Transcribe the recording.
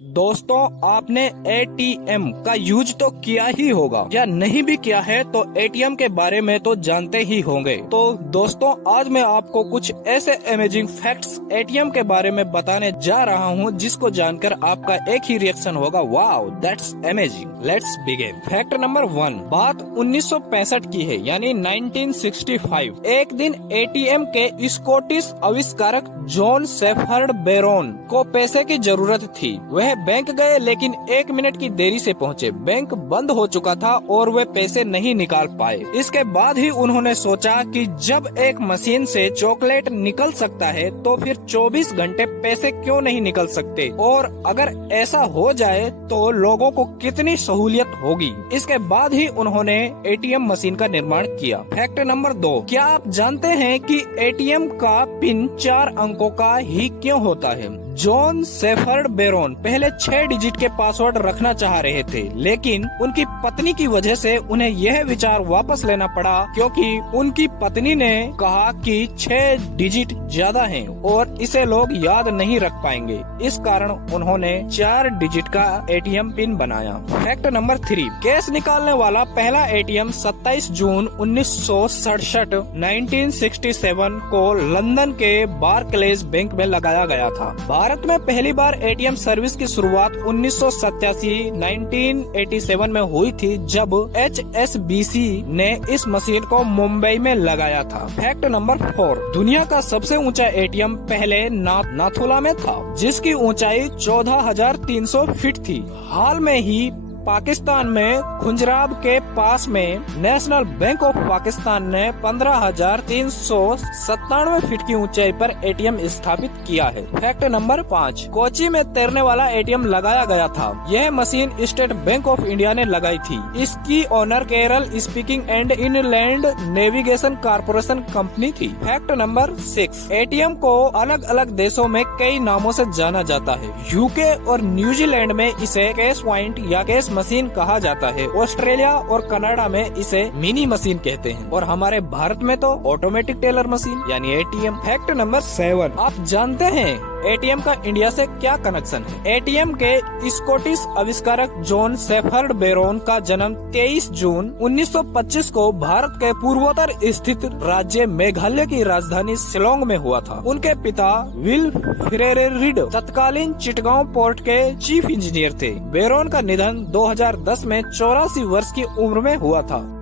दोस्तों, आपने एटीएम का यूज तो किया ही होगा या नहीं भी किया है तो एटीएम के बारे में तो जानते ही होंगे। तो दोस्तों, आज मैं आपको कुछ ऐसे अमेजिंग फैक्ट्स एटीएम के बारे में बताने जा रहा हूं जिसको जानकर आपका एक ही रिएक्शन होगा, wow that's amazing. Let's begin. Fact number 1, बात 1965 की है, यानी 1965। एक दिन एटीएम के स्कॉटिश आविष्कारक जॉन शेफर्ड बेरोन को पैसे की जरूरत थी। वह बैंक गए लेकिन 1 मिनट की देरी से पहुंचे। बैंक बंद हो चुका था और वे पैसे नहीं निकाल पाए। इसके बाद ही उन्होंने सोचा कि जब एक मशीन से चॉकलेट निकल सकता है तो फिर 24 घंटे पैसे क्यों नहीं निकल सकते, और अगर ऐसा हो जाए तो लोगों को कितनी सहूलियत होगी। इसके बाद ही उन्होंने एटीएम मशीन का निर्माण किया। फैक्ट नंबर 2, क्या आप जानते हैं कि एटीएम का पिन 4 अंकों का ही क्यों होता है? जॉन शेफर्ड बेरोन पहले 6 डिजिट के पासवर्ड रखना चाह रहे थे, लेकिन उनकी पत्नी की वजह से उन्हें यह विचार वापस लेना पड़ा, क्योंकि उनकी पत्नी ने कहा कि 6 डिजिट ज्यादा हैं और इसे लोग याद नहीं रख पाएंगे। इस कारण उन्होंने 4 डिजिट का एटीएम पिन बनाया। फैक्ट नंबर 3, कैश निकालने वाला पहला एटीएम 27 जून 1967 को लंदन के बारक्लेज बैंक में लगाया गया था। भारत में पहली बार एटीएम सर्विस की शुरुआत 1987 में हुई थी, जब HSBC ने इस मशीन को मुंबई में लगाया था। फैक्ट नंबर 4, दुनिया का सबसे ऊंचा एटीएम पहले नाथुला में था, जिसकी ऊंचाई 14,300 फीट थी। हाल में ही पाकिस्तान में खुंजराब के पास में नेशनल बैंक ऑफ पाकिस्तान ने 15,397 फीट की ऊंचाई पर एटीएम स्थापित किया है। फैक्ट नंबर 5, कोची में तैरने वाला एटीएम लगाया गया था। यह machine state bank of India ने लगाई थी। इसकी owner Kerala speaking and inland navigation corporation company थी। फैक्ट नंबर 6, एटीएम को अलग अलग देशों में कई नामों से जाना जाता है। यूके और न्यूजीलैंड में इसे कैश पॉइंट या कैश मशीन कहा जाता है। ऑस्ट्रेलिया और कनाडा में इसे मिनी मशीन कहते हैं, और हमारे भारत में तो ऑटोमेटिक टेलर मशीन यानी एटीएम। फैक्ट नंबर 7, आप जानते हैं एटीएम का इंडिया से क्या कनेक्शन है? एटीएम के स्कॉटिश आविष्कारक जॉन शेफर्ड बेरोन का जन्म 23 जून 1925 को भारत के पूर्वोत्तर स्थित राज्य मेघालय की राजधानी शिलोंग में हुआ था। उनके पिता विल फ्रेरेरिड तत्कालीन चिटगांव पोर्ट के चीफ इंजीनियर थे। बेरोन का निधन 2010 में 84 वर्ष की उम्र में हुआ था।